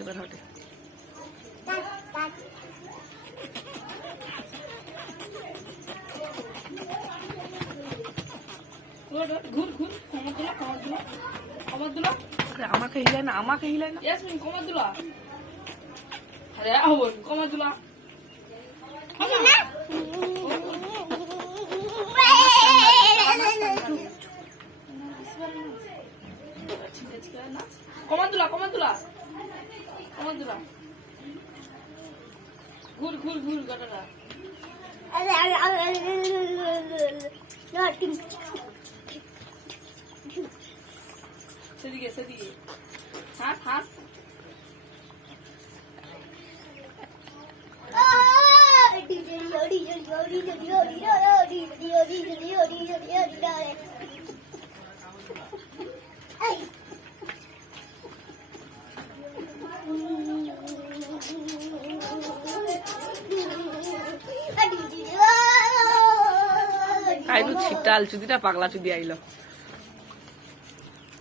এবার হটে ঘুর ঘুর আমাকে হিলায় না, আমাকে হিলায় না। ইয়াসমিন কমাদুলা, আরে আহন কমাদুলা কমাদুলা কমাদুলা কমাদুলা ঘুর ঘুর ঘুর গাটাটা সেদিকে সেদিকে হাস হাস আইলু ছিপটা আলচুদিটা পাগলা চুদি আইলো।